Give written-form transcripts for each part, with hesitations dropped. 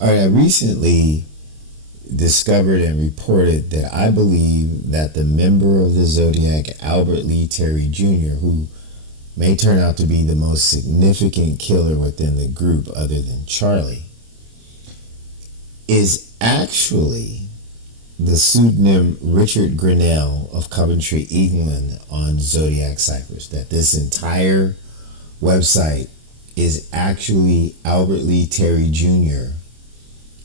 All right, I recently discovered and reported that I believe that the member of the Zodiac, Albert Lee Terry Jr., who may turn out to be the most significant killer within the group other than Charlie, is actually the pseudonym Richard Grinnell of Coventry, England on Zodiac Ciphers. That this entire website is actually Albert Lee Terry Jr.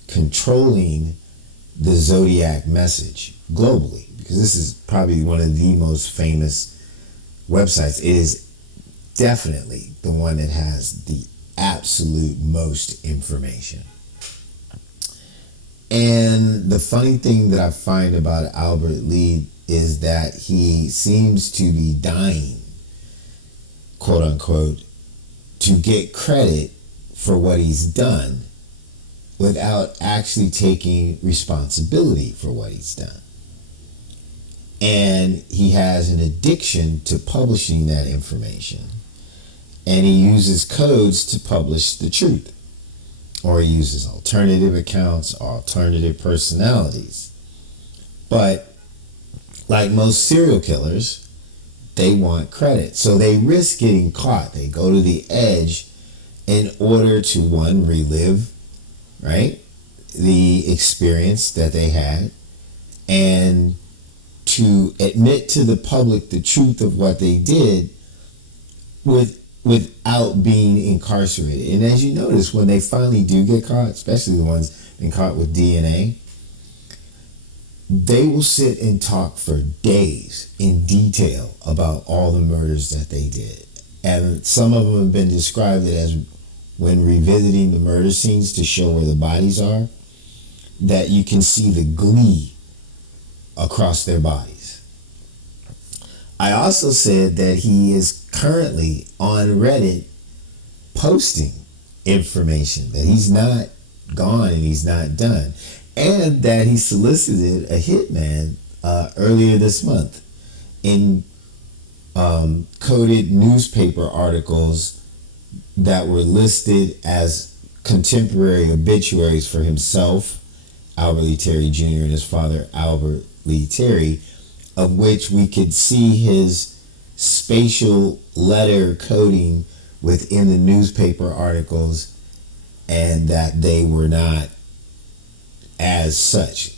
controlling the Zodiac message globally, because this is probably one of the most famous websites. It is definitely the one that has the absolute most information. And the funny thing that I find about Albert Lee is that he seems to be dying, quote unquote, to get credit for what he's done without actually taking responsibility for what he's done. And he has an addiction to publishing that information. And he uses codes to publish the truth. Or he uses alternative accounts, alternative personalities. But like most serial killers, they want credit. So they risk getting caught. They go to the edge in order to, one, relive, right, the experience that they had, and to admit to the public the truth of what they did without being incarcerated. And as you notice, when they finally do get caught, especially the ones been caught with DNA, they will sit and talk for days in detail about all the murders that they did. And some of them have been described as, when revisiting the murder scenes to show where the bodies are, that you can see the glee across their bodies. I also said that he is currently on Reddit posting information, that he's not gone and he's not done, and that he solicited a hitman earlier this month in coded newspaper articles that were listed as contemporary obituaries for himself, Albert Lee Terry Jr., and his father, Albert Lee Terry, of which we could see his spatial letter coding within the newspaper articles, and that they were not as such,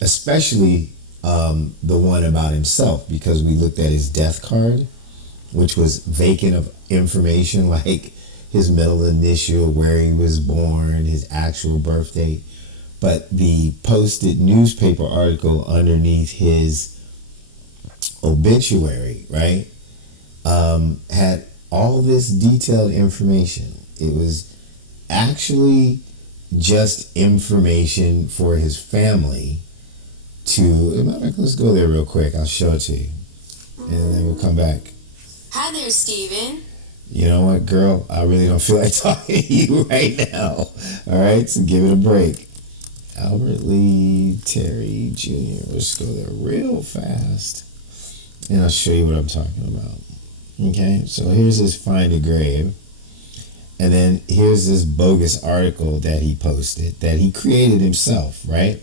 especially the one about himself, because we looked at his death card, which was vacant of information like his middle initial, where he was born, his actual birth date. But the posted newspaper article underneath his obituary, right, had all this detailed information. It was actually just information for his family to, let's go there real quick. I'll show it to you, and then we'll come back. Hi there, Steven. You know what, girl? I really don't feel like talking to you right now. All right, so give it a break. Albert Lee Terry Jr. Let's go there real fast, and I'll show you what I'm talking about. Okay, so here's his Find a Grave, and then here's this bogus article that he posted, that he created himself, right?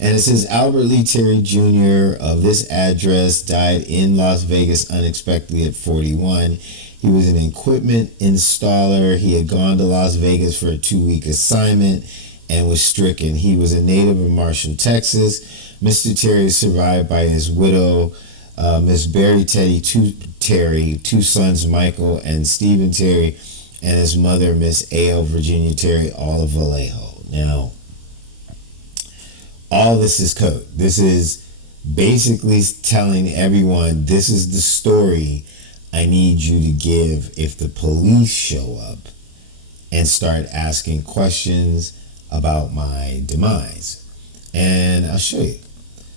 And it says, Albert Lee Terry Jr. of this address died in Las Vegas unexpectedly at 41. He was an equipment installer. He had gone to Las Vegas for a 2-week assignment and was stricken. He was a native of Marshall, Texas. Mr. Terry is survived by his widow, Miss Barry Teddy Terry, 2 sons, Michael and Stephen Terry, and his mother, Miss A.L. Virginia Terry, all of Vallejo. Now, all this is code. This is basically telling everyone, this is the story I need you to give if the police show up and start asking questions about my demise. And I'll show you.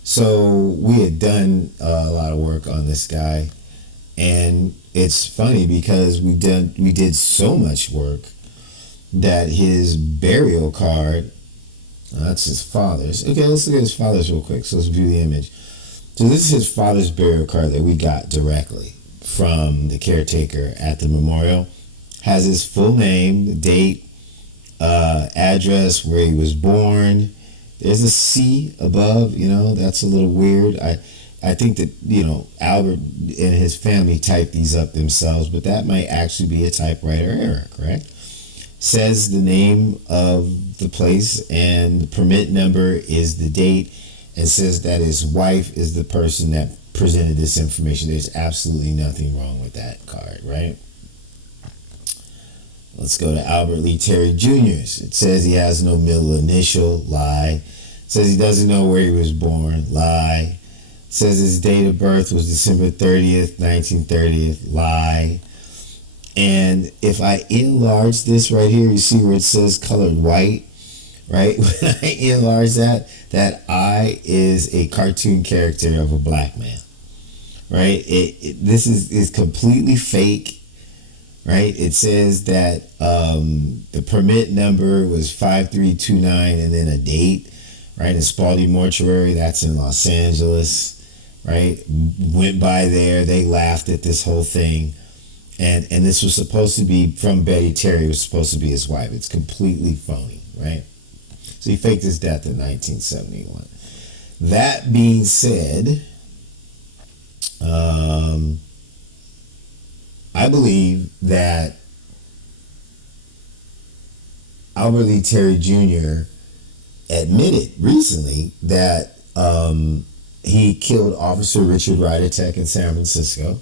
So we had done a lot of work on this guy, and it's funny because we did so much work that his burial card, that's his father's. Okay, let's look at his father's real quick. So let's view the image. So this is his father's burial card that we got directly from the caretaker at the memorial. Has his full name, the date, address where he was born. There's a C above, that's a little weird. I think that, Albert and his family typed these up themselves, but that might actually be a typewriter error, correct? Says the name of the place and the permit number is the date, and says that his wife is the person that presented this information. There's absolutely nothing wrong with that card, right? Let's go to Albert Lee Terry Jr.'s. It says he has no middle initial, lie. It says he doesn't know where he was born, lie. It says his date of birth was December 30th, 1930, lie. And if I enlarge this right here, you see where it says colored white, right? When I enlarge that I is a cartoon character of a black man, right? This is completely fake. Right, it says that the permit number was 5329 and then a date, right? In Spalding Mortuary, that's in Los Angeles, right? Went by there, they laughed at this whole thing, and this was supposed to be from Betty Terry. It was supposed to be his wife. It's completely phony, right? So he faked his death in 1971. That being said, I believe that Albert Lee Terry Jr. admitted recently that he killed Officer Richard Radetich in San Francisco,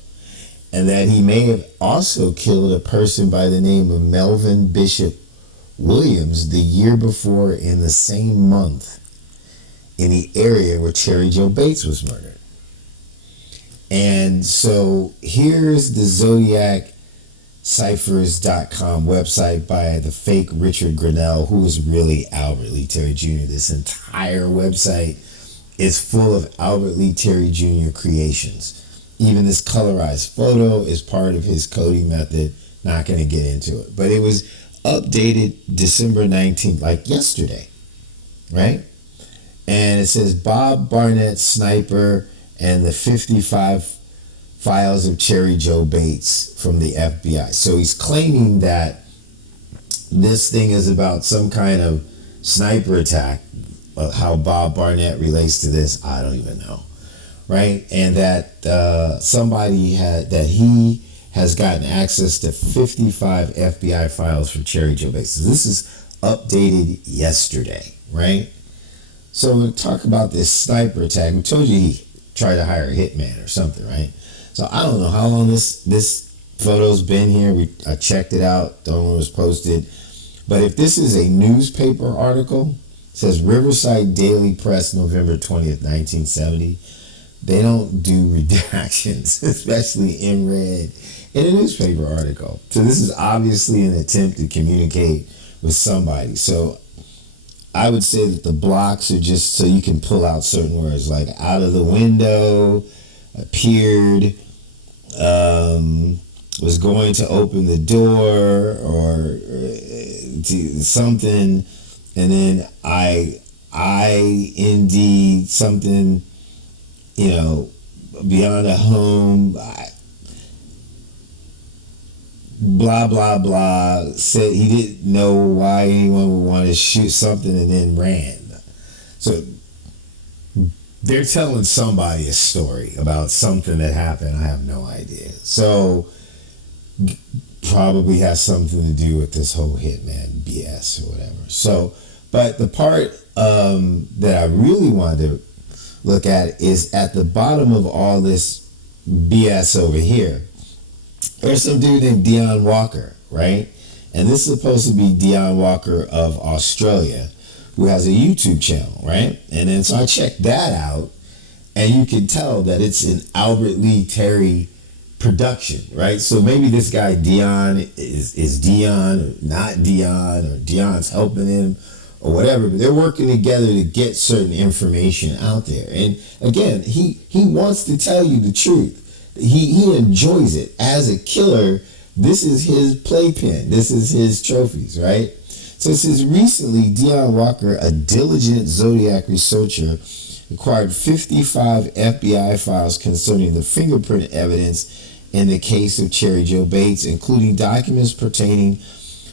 and that he may have also killed a person by the name of Melvin Bishop Williams the year before in the same month in the area where Cherry Joe Bates was murdered. And so here's the ZodiacCiphers.com website by the fake Richard Grinnell, who is really Albert Lee Terry Jr. This entire website is full of Albert Lee Terry Jr. creations. Even this colorized photo is part of his coding method. Not going to get into it. But it was updated December 19th, like yesterday, right? And it says Bob Barnett Sniper and the 55 files of Cherry Joe Bates from the FBI. So he's claiming that this thing is about some kind of sniper attack. How Bob Barnett relates to this, I don't even know, right? And that he has gotten access to 55 FBI files for Cherry Joe Bates. So this is updated yesterday, right? So we'll talk about this sniper attack. We told you he tried to hire a hitman or something, right? So I don't know how long this photo's been here. I checked it out. Don't know when it was posted. But if this is a newspaper article, it says Riverside Daily Press, November 20th, 1970. They don't do redactions, especially in red, in a newspaper article. So this is obviously an attempt to communicate with somebody. So I would say that the blocks are just so you can pull out certain words, like out of the window, appeared, was going to open the door, or something, and then I indeed something, beyond a home, blah, blah, blah, said he didn't know why anyone would want to shoot something and then ran. So they're telling somebody a story about something that happened. I have no idea. So probably has something to do with this whole hitman BS or whatever. So, but the part that I really wanted to look at is at the bottom of all this BS over here. There's some dude named Dion Walker, right? And this is supposed to be Dion Walker of Australia, who has a YouTube channel, right? And then so I checked that out, and you can tell that it's an Albert Lee Terry production, right? So maybe this guy Dion is Dion or not Dion, or Dion's helping him or whatever, but they're working together to get certain information out there. And again, he wants to tell you the truth. He enjoys it. As a killer, this is his playpen. This is his trophies, right? So it says, recently, Dion Walker, a diligent Zodiac researcher, acquired 55 FBI files concerning the fingerprint evidence in the case of Cherry Joe Bates, including documents pertaining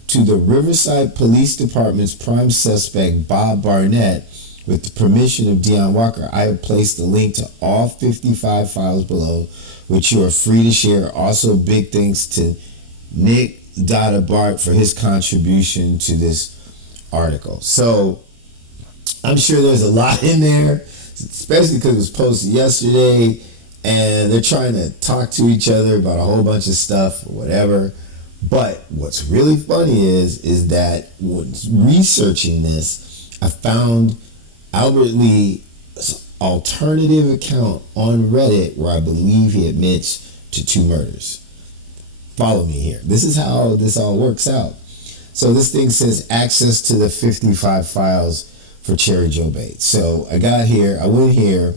to the Riverside Police Department's prime suspect, Bob Barnett, with the permission of Deion Walker. I have placed a link to all 55 files below, which you are free to share. Also, big thanks to Nick Bart for his contribution to this article. So, I'm sure there's a lot in there, especially because it was posted yesterday, and they're trying to talk to each other about a whole bunch of stuff or whatever. But what's really funny is that researching this, I found Albert Lee's alternative account on Reddit where I believe he admits to 2 murders. Follow me here. This is how this all works out. So this thing says access to the 55 files for Cherry Joe Bates. So I went here,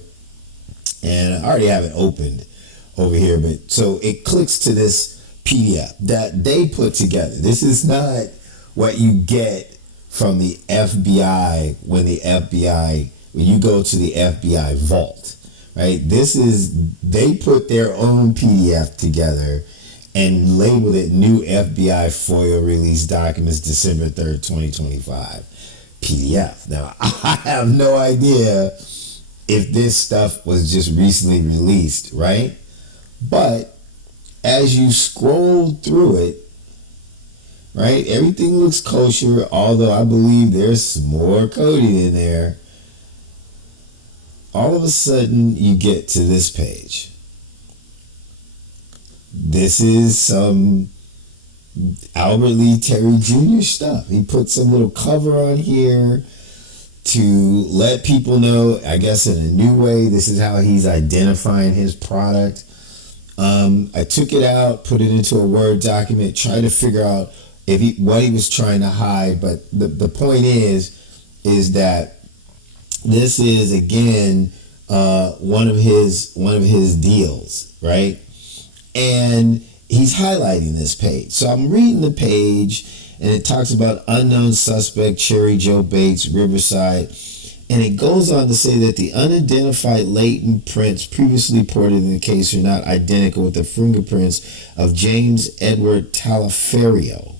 and I already have it opened over here, but so it clicks to this PDF that they put together. This is not what you get from the FBI when you go to the FBI vault, right? They put their own PDF together and labeled it New FBI FOIA Release Documents December 3rd, 2025 PDF. Now, I have no idea if this stuff was just recently released, right? But as you scroll through it, right, everything looks kosher, although I believe there's some more coding in there. All of a sudden, you get to this page. This is some Albert Lee Terry Jr. stuff. He put some little cover on here to let people know, I guess in a new way, this is how he's identifying his product. I took it out, put it into a Word document, tried to figure out what he was trying to hide. But the point is that this is again one of his deals, right? And he's highlighting this page. So I'm reading the page, and it talks about unknown suspect Cherry Joe Bates, Riverside. And it goes on to say that the unidentified latent prints previously reported in the case are not identical with the fingerprints of James Edward Talaferio,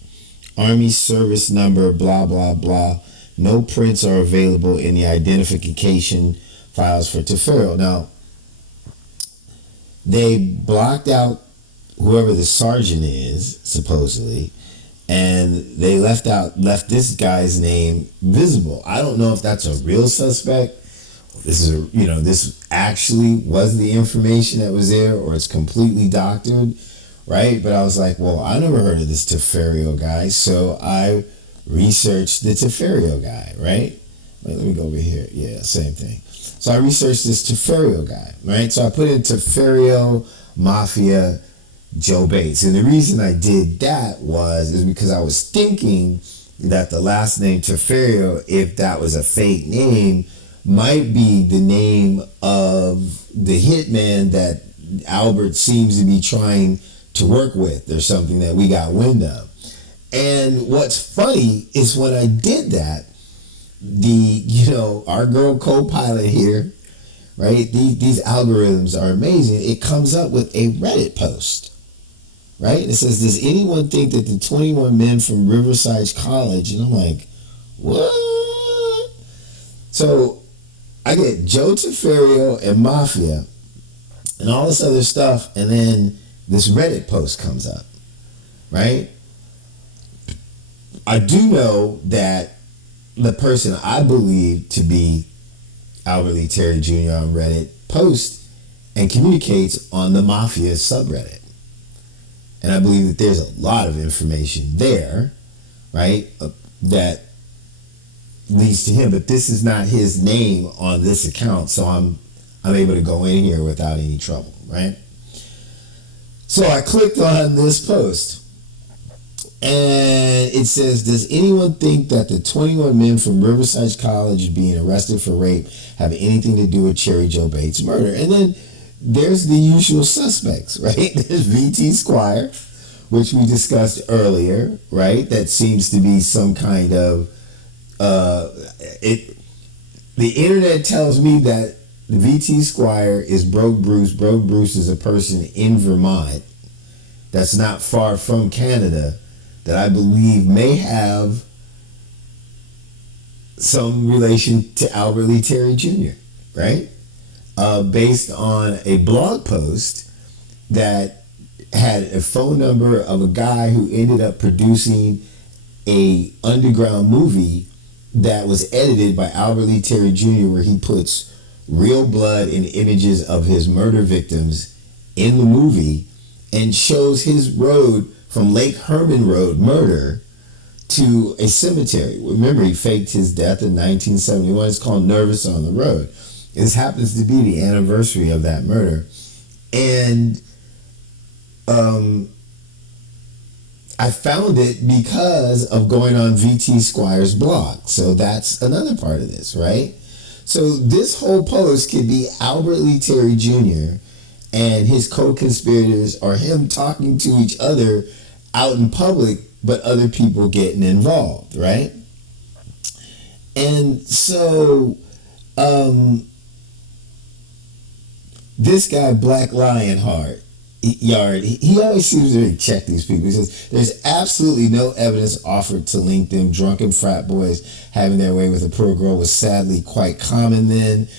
Army service number, blah, blah, blah. No prints are available in the identification files for Talaferio. Now, they blocked out whoever the sergeant is, supposedly, and they left this guy's name visible. I don't know if that's a real suspect. This actually was the information that was there, or it's completely doctored, right? But I was like, well, I never heard of this Talaferio guy, so I researched the Talaferio guy, right? Wait, let me go over here. Yeah, same thing. So I researched this Talaferio guy, right? So I put in Talaferio Mafia Joe Bates. And the reason I did that is because I was thinking that the last name Talaferio, if that was a fake name, might be the name of the hitman that Albert seems to be trying to work with, or something that we got wind of. And what's funny is when I did that, our girl co-pilot here, right? These algorithms are amazing. It comes up with a Reddit post. Right? It says, does anyone think that the 21 men from Riverside College? And I'm like, what? So I get Joe Talaferio and Mafia and all this other stuff, and then this Reddit post comes up, right? I do know that the person I believe to be Albert Lee Terry Jr. on Reddit posts and communicates on the Mafia subreddit. And I believe that there's a lot of information there, right, that leads to him. But this is not his name on this account, so I'm able to go in here without any trouble, right? So I clicked on this post, and it says, does anyone think that the 21 men from Riverside College being arrested for rape have anything to do with Cherry Joe Bates' murder? And then there's the usual suspects, right? There's VT Squire, which we discussed earlier, right? That seems to be some kind of the internet tells me that the VT Squire is Broke Bruce. Broke Bruce is a person in Vermont that's not far from Canada that I believe may have some relation to Albert Lee Terry Jr., right? Based on a blog post that had a phone number of a guy who ended up producing a underground movie that was edited by Albert Lee Terry Jr., where he puts real blood and images of his murder victims in the movie and shows his road from Lake Herman Road murder to a cemetery. Remember, he faked his death in 1971. It's called Nervous on the Road. This happens to be the anniversary of that murder. And I found it because of going on VT Squire's blog. So that's another part of this, right? So this whole post could be Albert Lee Terry Jr. and his co-conspirators, or him talking to each other out in public, but other people getting involved, right? And so this guy, Black Lionheart, Yard, he always seems to really check these people. He says there's absolutely no evidence offered to link them. Drunken frat boys having their way with a poor girl was sadly quite common then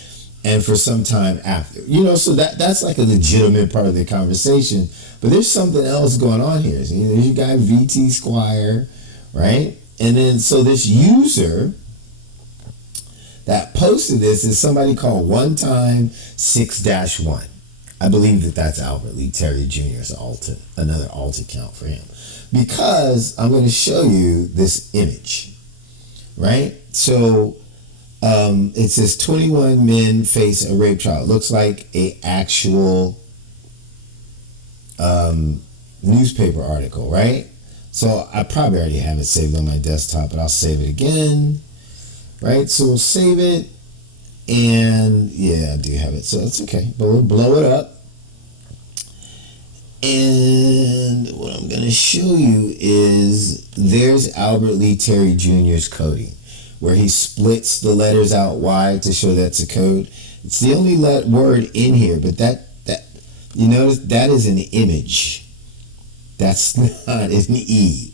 and for some time after. So that's like a legitimate part of the conversation. But there's something else going on here. So, there's your guy VT Squire, right? And then so this user that posted this is somebody called One Time 6-1. I believe that that's Albert Lee Terry Jr.'s another alt account for him. Because I'm going to show you this image, right? So it says 21 men face a rape trial. It looks like a actual newspaper article, right? So I probably already have it saved on my desktop, but I'll save it again, right? So we'll save it. And yeah, I do have it, so it's okay. But we'll blow it up. And what I'm going to show you is there's Albert Lee Terry Jr.'s coding, where he splits the letters out wide to show that's a code. It's the only word in here, but that you notice that is an image. That's not an E.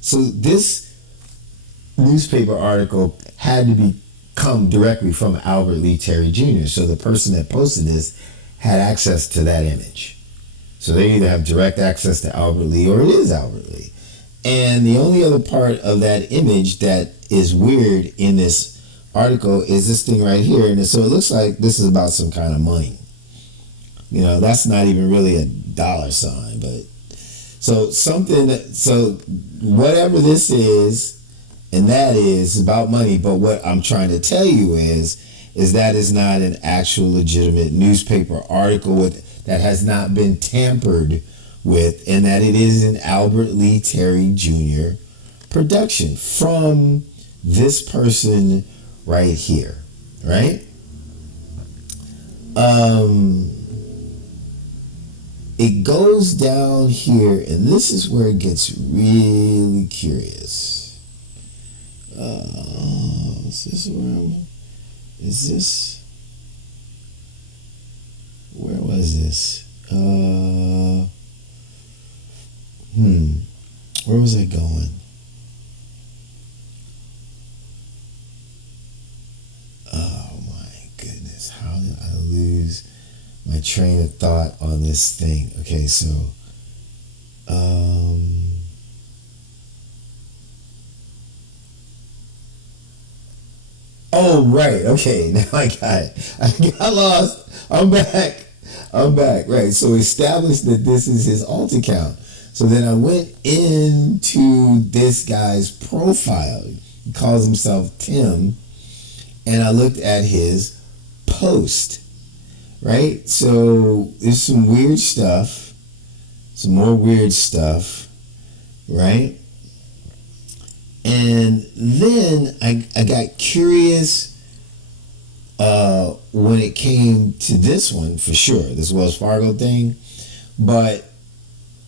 So this newspaper article had to come directly from Albert Lee Terry Jr. So the person that posted this had access to that image. So they either have direct access to Albert Lee or it is Albert Lee. And the only other part of that image that is weird in this article is this thing right here. And so it looks like this is about some kind of money. That's not even really a dollar sign, but so whatever this is, and that is about money. But what I'm trying to tell you is that is not an actual legitimate newspaper article that has not been tampered with, and that it is an Albert Lee Terry Jr. production from this person right here, right? It goes down here, and this is where it gets really curious. Where was this? Where was I going? Oh my goodness, how did I lose my train of thought on this thing? Okay, so oh right, okay, now I got it. I got lost. I'm back. Right, so established that this is his alt account. So then I went into this guy's profile. He calls himself Tim, and I looked at his post. Right? So there's some weird stuff, some more weird stuff, right? And then I got curious when it came to this one, for sure, this Wells Fargo thing. But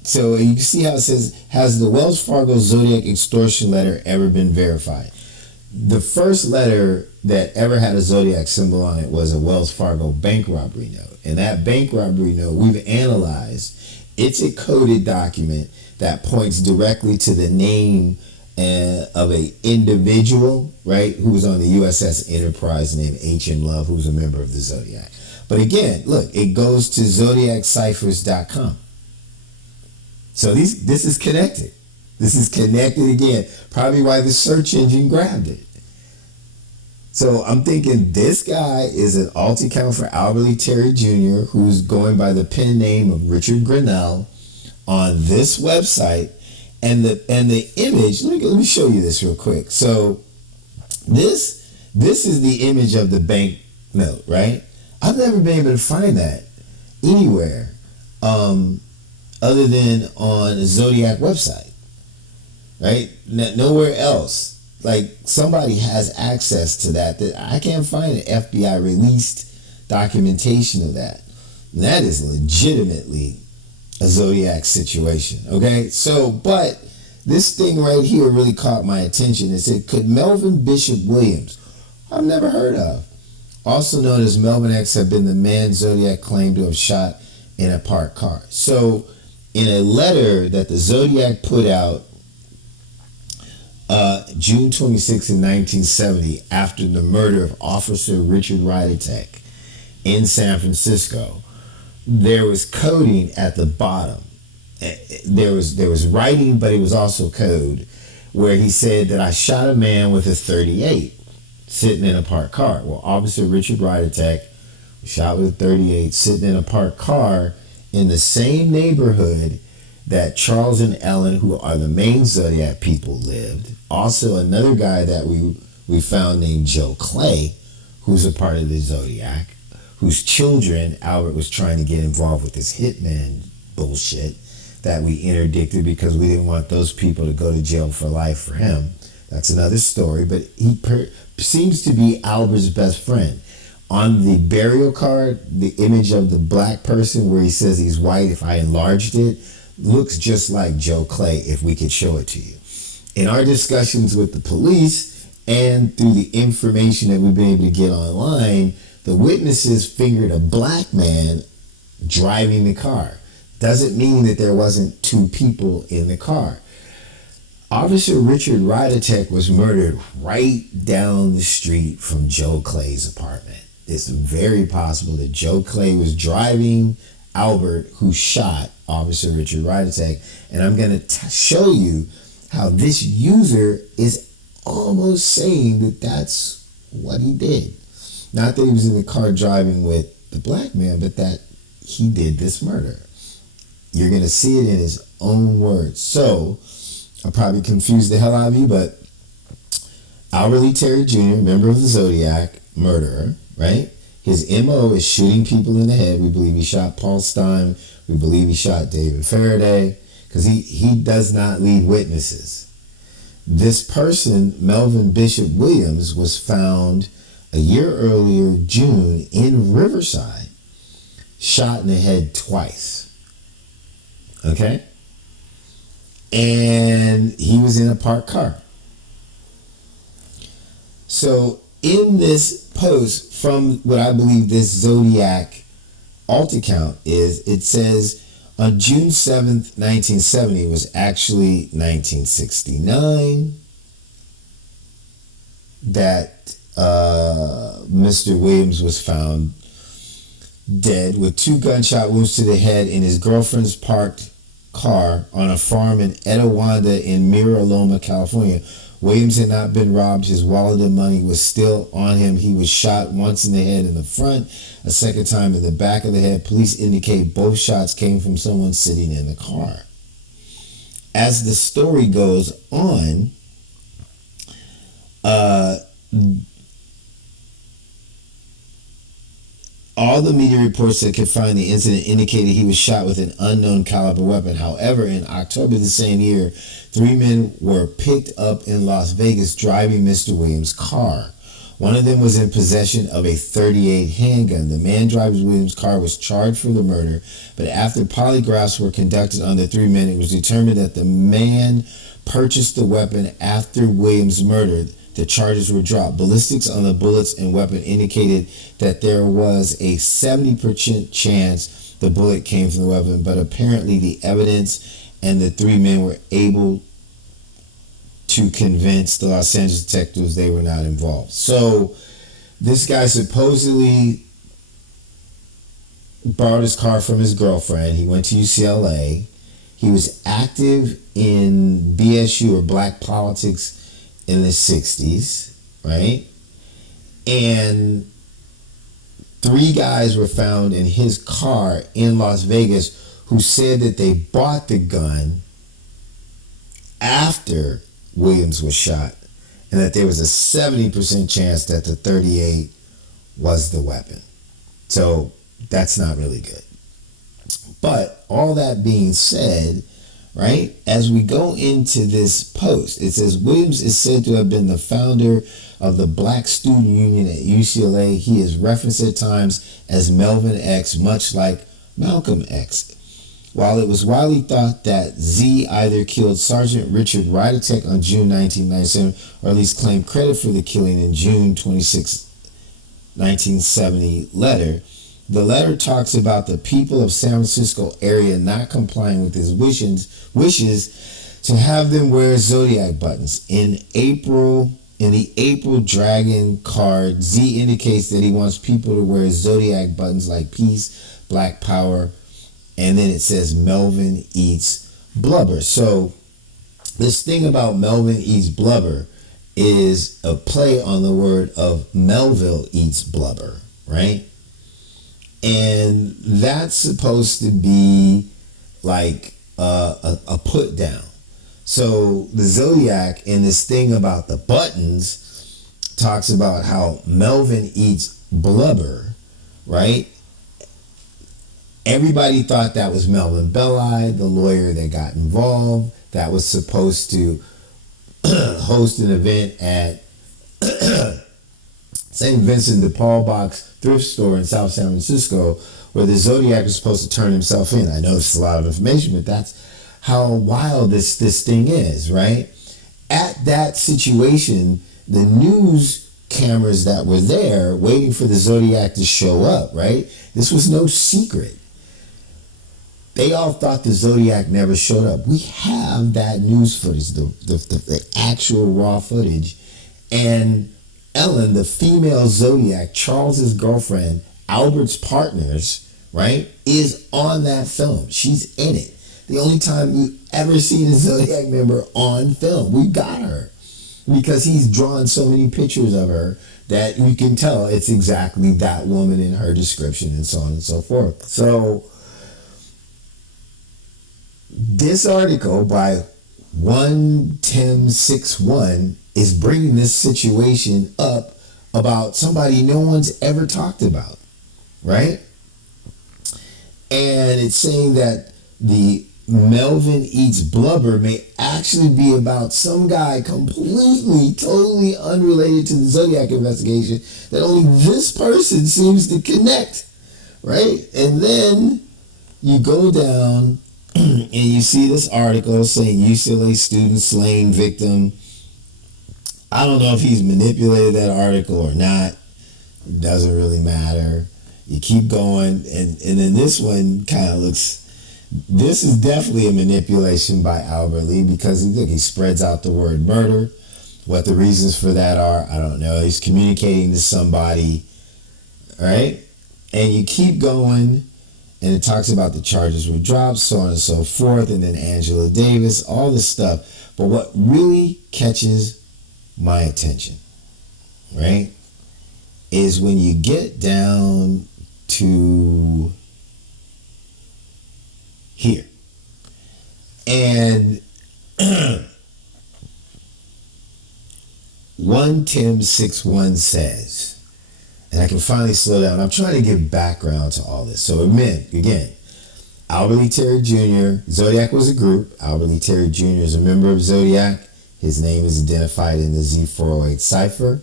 so you can see how it says, has the Wells Fargo Zodiac extortion letter ever been verified? The first letter that ever had a Zodiac symbol on it was a Wells Fargo bank robbery note. And that bank robbery note, we've analyzed. It's a coded document that points directly to the name of a individual, right, who was on the USS Enterprise named H.M. Love, who's a member of the Zodiac. But again, look, it goes to zodiacciphers.com. So this is connected. This is connected again. Probably why the search engine grabbed it. So I'm thinking this guy is an alt account for Albert Lee Terry Jr., who's going by the pen name of Richard Grinnell on this website. And the image, let me show you this real quick. So this is the image of the bank note, right? I've never been able to find that anywhere other than on a Zodiac website, right? Nowhere else. Like, somebody has access to that I can't find an FBI released documentation of that. And that is legitimately a Zodiac situation, okay? So, but this thing right here really caught my attention. It said, could Melvin Bishop Williams, I've never heard of, also known as Melvin X, have been the man Zodiac claimed to have shot in a parked car? So, in a letter that the Zodiac put out June 26, 1970, after the murder of Officer Richard Radetich in San Francisco, there was coding at the bottom. There was writing, but it was also code, where he said that I shot a man with a .38 sitting in a parked car. Well, Officer Richard Radetich was shot with a .38 sitting in a parked car in the same neighborhood that Charles and Ellen, who are the main Zodiac people, lived. Also, another guy that we found named Joe Clay, who's a part of the Zodiac, whose children Albert was trying to get involved with this hitman bullshit that we interdicted because we didn't want those people to go to jail for life for him. That's another story, but he seems to be Albert's best friend. On the burial card, the image of the black person where he says he's white, if I enlarged it, looks just like Joe Clay, if we could show it to you. In our discussions with the police and through the information that we've been able to get online, the witnesses fingered a black man driving the car. Doesn't mean that there wasn't two people in the car. Officer Richard Radetich was murdered right down the street from Joe Clay's apartment. It's very possible that Joe Clay was driving Albert, who shot Officer Richard Radetich. And I'm going to show you how this user is almost saying that that's what he did. Not that he was in the car driving with the black man, but that he did this murder. You're going to see it in his own words. So, I'll probably confuse the hell out of you, but Albert Lee Terry Jr., member of the Zodiac, murderer, right? His MO is shooting people in the head. We believe he shot Paul Stein. We believe he shot David Faraday, because he does not leave witnesses. This person, Melvin Bishop Williams, was found a year earlier, June, in Riverside, shot in the head twice. Okay? And he was in a parked car. So in this post from what I believe this Zodiac alt account is, it says on June 7th, 1970, was actually 1969, that Mr. Williams was found dead with 2 gunshot wounds to the head in his girlfriend's parked car on a farm in Etowanda in Mira Loma, California. Williams had not been robbed. His wallet and money was still on him. He was shot once in the head in the front, a second time in the back of the head. Police indicate both shots came from someone sitting in the car. As the story goes on, all the media reports that could find the incident indicated he was shot with an unknown caliber weapon. However, in October the same year, 3 men were picked up in Las Vegas driving Mr. Williams' car. One of them was in possession of a .38 handgun. The man driving Williams' car was charged for the murder, but after polygraphs were conducted on the 3 men, it was determined that the man purchased the weapon after Williams' murder. The charges were dropped. Ballistics on the bullets and weapon indicated that there was a 70% chance the bullet came from the weapon, but apparently the evidence and the three men were able to convince the Los Angeles detectives they were not involved. So this guy supposedly borrowed his car from his girlfriend. He went to UCLA. He was active in BSU or black politics in the 60s, right? And 3 guys were found in his car in Las Vegas who said that they bought the gun after Williams was shot, and that there was a 70% chance that the .38 was the weapon. So that's not really good. But all that being said, right, as we go into this post, it says Williams is said to have been the founder of the Black Student Union at UCLA. He is referenced at times as Melvin X, much like Malcolm X. While it was widely thought that Z either killed Sergeant Richard Radetich on June 1997, or at least claimed credit for the killing in June 26, 1970 letter, the letter talks about the people of San Francisco area not complying with his wishes to have them wear zodiac buttons. In the April Dragon card, Z indicates that he wants people to wear zodiac buttons like peace, black power, and then it says Melvin eats blubber. So this thing about Melvin eats blubber is a play on the word of Melville eats blubber, right? And that's supposed to be like a put down. So the Zodiac in this thing about the buttons talks about how Melvin eats blubber, right? Everybody thought that was Melvin Belli, the lawyer that got involved, that was supposed to host an event at St. Vincent de Paul Box thrift store in South San Francisco, where the Zodiac was supposed to turn himself in. I know it's a lot of information, but that's how wild this thing is, right? At that situation, the news cameras that were there waiting for the Zodiac to show up, right? This was no secret. They all thought the Zodiac never showed up. We have that news footage, the actual raw footage. And Ellen, the female Zodiac, Charles's girlfriend, Albert's partners, right, is on that film. She's in it. The only time you ever seen a Zodiac member on film. We got her. Because he's drawn so many pictures of her that you can tell it's exactly that woman in her description and so on and so forth. So this article by 1Tim61 is bringing this situation up about somebody no one's ever talked about, right? And it's saying that the Melvin eats blubber may actually be about some guy completely, totally unrelated to the Zodiac investigation that only this person seems to connect, right? And then you go down and you see this article saying UCLA student slain victim. I don't know if he's manipulated that article or not. It doesn't really matter. You keep going, and then this one kind of looks, this is definitely a manipulation by Albert Lee, because look, he spreads out the word murder. What the reasons for that are, I don't know. He's communicating to somebody, right? And you keep going, and it talks about the charges were dropped, so on and so forth, and then Angela Davis, all this stuff. But what really catches my attention, right, is when you get down to here. And 1Tim61 says, and I can finally slow down. I'm trying to give background to all this. So again, Albert Lee Terry Jr., Zodiac was a group. Albert Lee Terry Jr. is a member of Zodiac. His name is identified in the Z408 cipher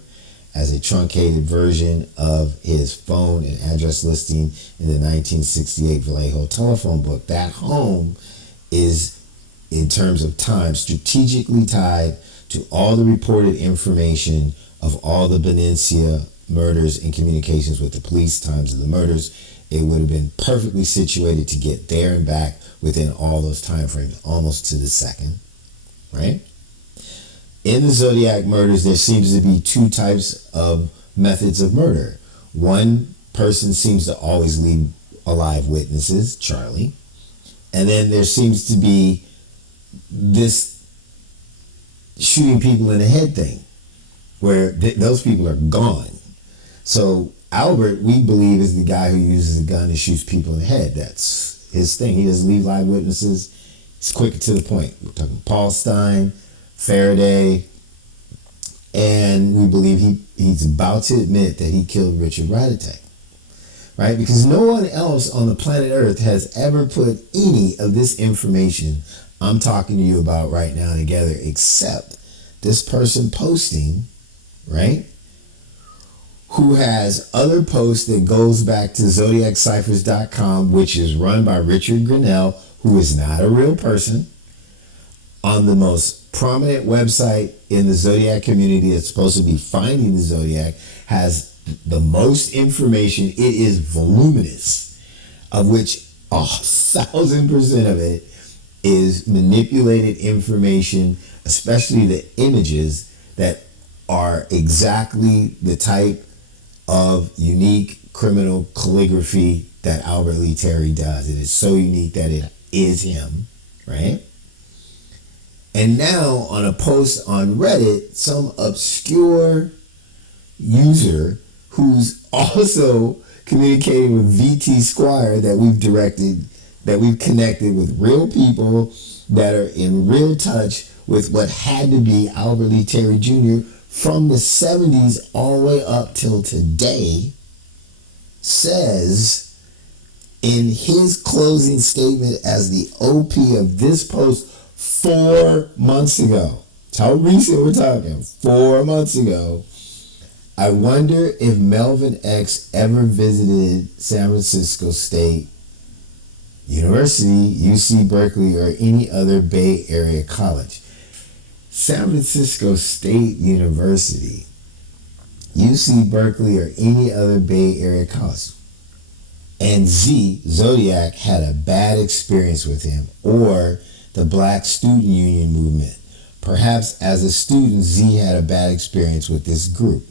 as a truncated version of his phone and address listing in the 1968 Vallejo telephone book. That home is, in terms of time, strategically tied to all the reported information of all the Benicia murders and communications with the police, times of the murders. It would have been perfectly situated to get there and back within all those time frames, almost to the second, right? In the Zodiac murders, there seems to be two types of methods of murder. One person seems to always leave alive witnesses, Charlie. And then there seems to be this shooting people in the head thing, where those people are gone. So Albert, we believe, is the guy who uses a gun and shoots people in the head. That's his thing. He doesn't leave live witnesses. He's quick to the point. We're talking Paul Stein, Faraday, and we believe he's about to admit that he killed Richard Radetich. Right? Because no one else on the planet Earth has ever put any of this information I'm talking to you about right now together, except this person posting, right? Who has other posts that goes back to ZodiacCyphers.com, which is run by Richard Grinnell, who is not a real person, on the most prominent website in the Zodiac community that's supposed to be finding the Zodiac, has the most information. It is voluminous, of which 1,000% of it is manipulated information, especially the images that are exactly the type of unique criminal calligraphy that Albert Lee Terry does. It is so unique that it is him, right? And now on a post on Reddit, some obscure user who's also communicating with VT Squire that we've connected with real people that are in real touch with what had to be Albert Lee Terry Jr. from the 70s all the way up till today, says in his closing statement as the OP of this post 4 months ago. That's how recent we're talking. 4 months ago. I wonder if Melvin X ever visited San Francisco State University, UC Berkeley, or any other Bay Area college. San Francisco State University, UC Berkeley, or any other Bay Area college. And Zodiac had a bad experience with him, or the Black Student Union movement. Perhaps as a student, Z had a bad experience with this group.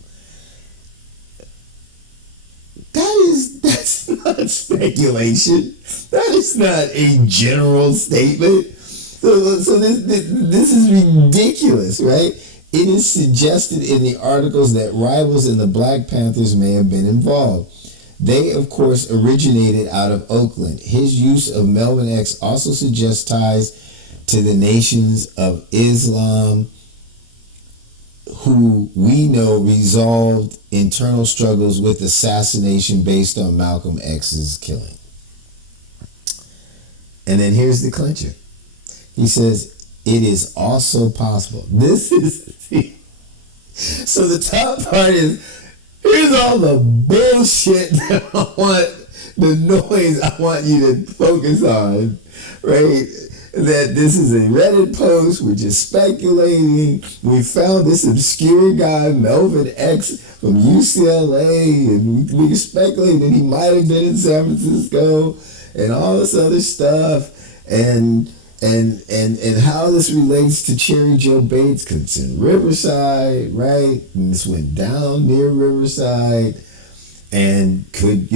That's not speculation. That is not a general statement. So this is ridiculous, right? It is suggested in the articles that rivals in the Black Panthers may have been involved. They, of course, originated out of Oakland. His use of Melvin X also suggests ties to the nations of Islam, who we know resolved internal struggles with assassination based on Malcolm X's killing. And then here's the clincher. He says, it is also possible. This is, so the top part is, here's all the bullshit that I want, the noise I want you to focus on, right? That this is a Reddit post, we're just speculating. We found this obscure guy, Melvin X from UCLA, and we speculating that he might have been in San Francisco and all this other stuff, and how this relates to Cherry Joe Bates, because it's in Riverside, right? And this went down near Riverside. And could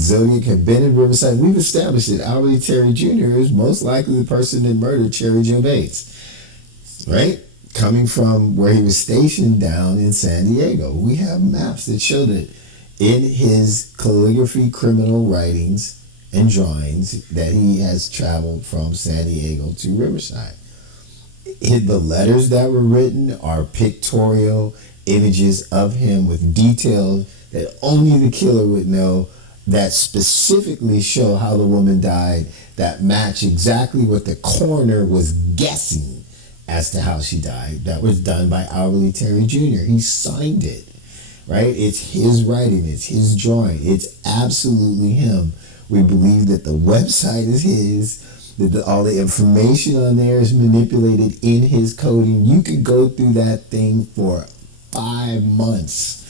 Zodiac have been in Riverside? We've established that Albert Lee Terry Jr. is most likely the person that murdered Cherry Joe Bates, right? Coming from where he was stationed down in San Diego. We have maps that show that in his calligraphy criminal writings and drawings that he has traveled from San Diego to Riverside. The letters that were written are pictorial images of him with details that only the killer would know, that specifically show how the woman died, that match exactly what the coroner was guessing as to how she died. That was done by Albert Lee Terry Jr. He signed it, right? It's his writing, it's his drawing, it's absolutely him. We believe that the website is his, that all the information on there is manipulated in his coding. You could go through that thing for 5 months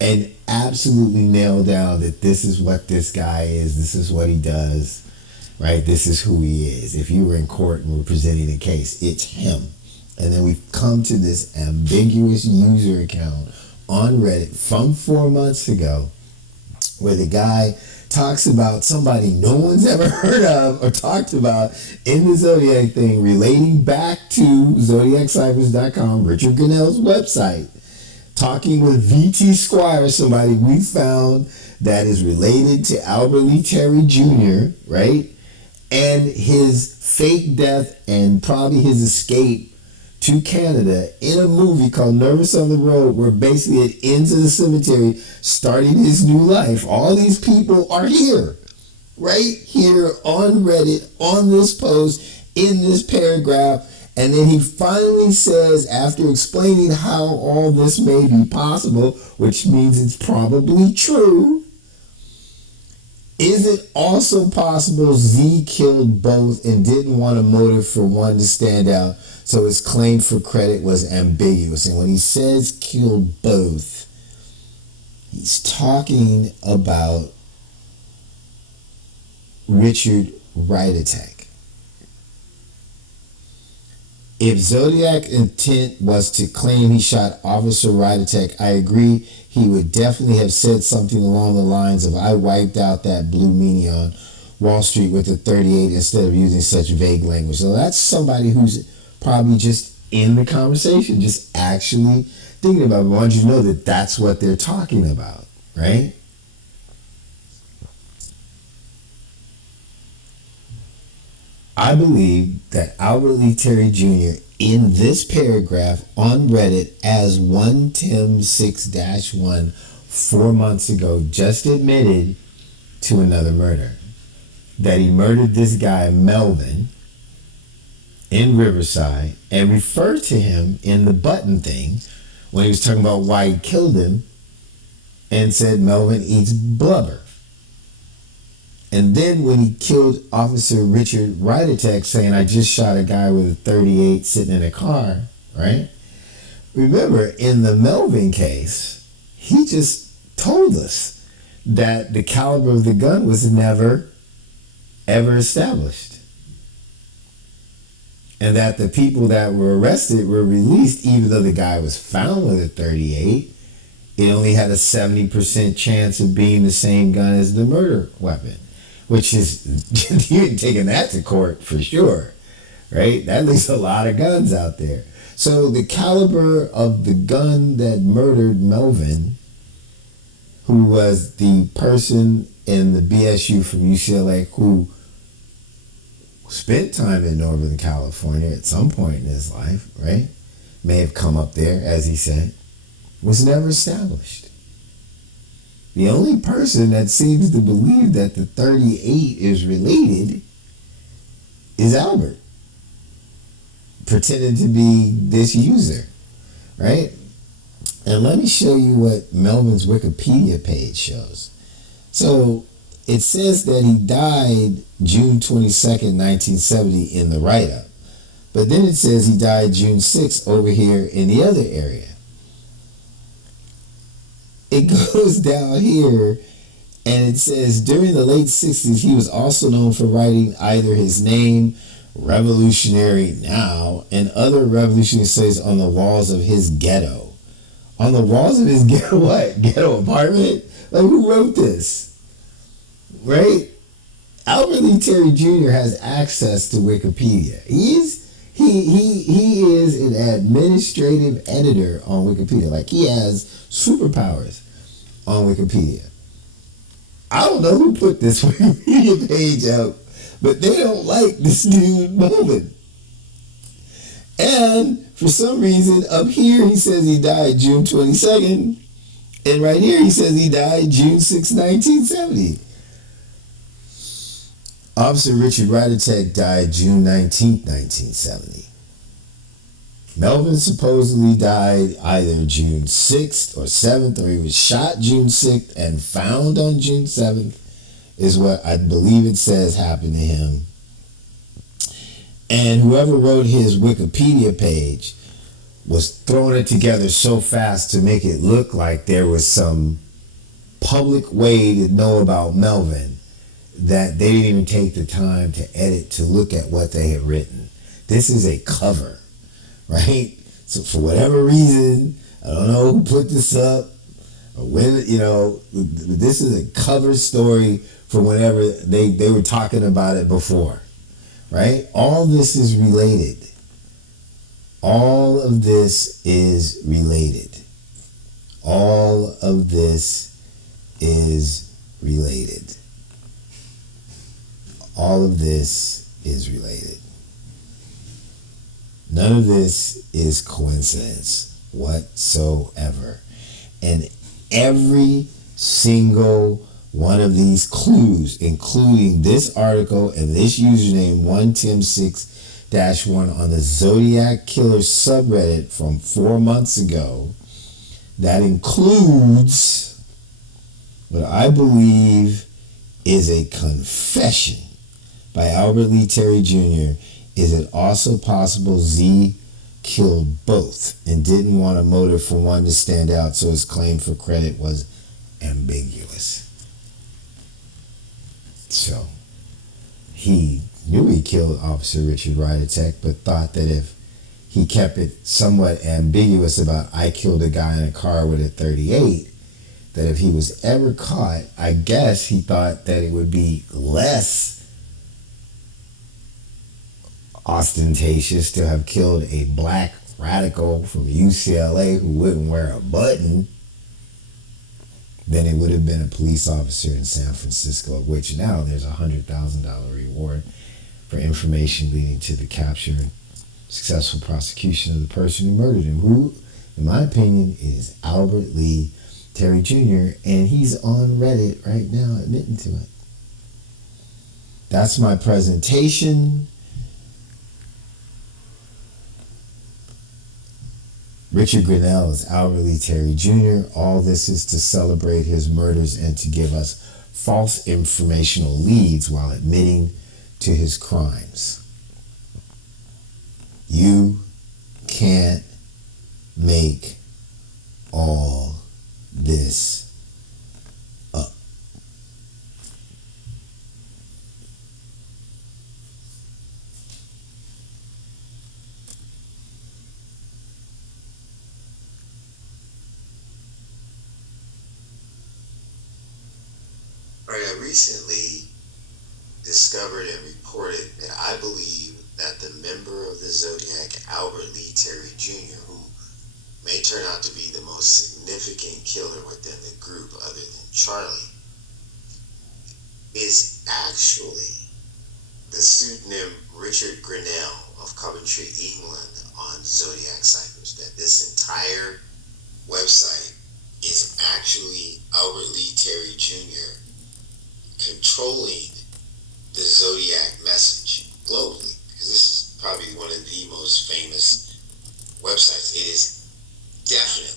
and absolutely nail down that this is what this guy is, this is what he does. right? This is who he is. If you were in court and were presenting a case, it's him. And then we've come to this ambiguous user account on Reddit from 4 months ago where the guy talks about somebody no one's ever heard of or talked about in the Zodiac thing, relating back to ZodiacCyphers.com, Richard Grinnell's website, talking with VT Squire, somebody we found that is related to Albert Lee Terry Jr., right? And his fake death and probably his escape to Canada in a movie called Nervous on the Road, where basically it ends in the cemetery, starting his new life. All these people are here, right here on Reddit, on this post, in this paragraph. And then he finally says, after explaining how all this may be possible, which means it's probably true, is it also possible Z killed both and didn't want a motive for one to stand out, so his claim for credit was ambiguous? And when he says killed both, he's talking about Richard Radetich. If Zodiac intent was to claim he shot Officer Radetich, I agree he would definitely have said something along the lines of, I wiped out that blue meanie on Wall Street with a 38 instead of using such vague language. So that's somebody who's probably just in the conversation, just actually thinking about it. I want you to know that that's what they're talking about, right? I believe that Albert Lee Terry Jr. in this paragraph on Reddit as 1Tim6-1 4 months ago just admitted to another murder. That he murdered this guy, Melvin, in Riverside, and referred to him in the button thing when he was talking about why he killed him, and said Melvin eats blubber. And then when he killed Officer Richard Radetich, saying, I just shot a guy with a 38 sitting in a car, right? Remember, in the Melvin case, he just told us that the caliber of the gun was never, ever established. And that the people that were arrested were released, even though the guy was found with a 38, it only had a 70% chance of being the same gun as the murder weapon. Which is, you ain't taking that to court for sure, right? That leaves a lot of guns out there. So the caliber of the gun that murdered Melvin, who was the person in the BSU from UCLA who spent time in Northern California at some point in his life, right? May have come up there, as he said, was never established. The only person that seems to believe that the 38 is related is Albert, pretending to be this user, right? And let me show you what Melvin's Wikipedia page shows. So it says that he died June 22nd, 1970 in the write-up. But then it says he died June 6th over here in the other area. It goes down here and it says during the late 60s, he was also known for writing either his name, Revolutionary Now, and other revolutionary essays on the walls of his ghetto. On the walls of his ghetto, what? Ghetto apartment? Like, who wrote this? Right? Albert Lee Terry Jr. has access to Wikipedia. He is an administrative editor on Wikipedia. Like, he has superpowers on Wikipedia. I don't know who put this Wikipedia page out, but they don't like this dude Melvin. And for some reason, up here he says he died June 22nd, and right here he says he died June 6, 1970. Officer Richard Radetich died June 19, 1970. Melvin supposedly died either June 6th or 7th, or he was shot June 6th and found on June 7th, is what I believe it says happened to him. And whoever wrote his Wikipedia page was throwing it together so fast to make it look like there was some public way to know about Melvin that they didn't even take the time to edit to look at what they had written. This is a cover, right? So for whatever reason, I don't know who put this up or when, this is a cover story for whenever they were talking about it before, right? All this is related. All of this is related. All of this is related. All of this is related. None of this is coincidence whatsoever. And every single one of these clues, including this article and this username 1tim6-1 on the Zodiac Killer subreddit from 4 months ago, that includes what I believe is a confession by Albert Lee Terry Jr. Is it also possible Z killed both and didn't want a motive for one to stand out, so his claim for credit was ambiguous? So he knew he killed Officer Richard Radetich, but thought that if he kept it somewhat ambiguous about I killed a guy in a car with a .38, that if he was ever caught, I guess he thought that it would be less ostentatious to have killed a black radical from UCLA who wouldn't wear a button than it would have been a police officer in San Francisco, of which now there's a $100,000 reward for information leading to the capture and successful prosecution of the person who murdered him, who, in my opinion, is Albert Lee Terry Jr., and he's on Reddit right now admitting to it. That's my presentation. Richard Grinnell is Albert Lee Terry Jr. All this is to celebrate his murders and to give us false informational leads while admitting to his crimes. You can't make all this up. All right, I recently discovered and reported that I believe that the member of the Zodiac, Albert Lee Terry Jr., who may turn out to be the most significant killer within the group other than Charlie, is actually the pseudonym Richard Grinnell of Coventry, England on Zodiac Ciphers. That this entire website is actually Albert Lee Terry Jr. controlling the Zodiac message globally, because this is probably one of the most famous websites. It is definitely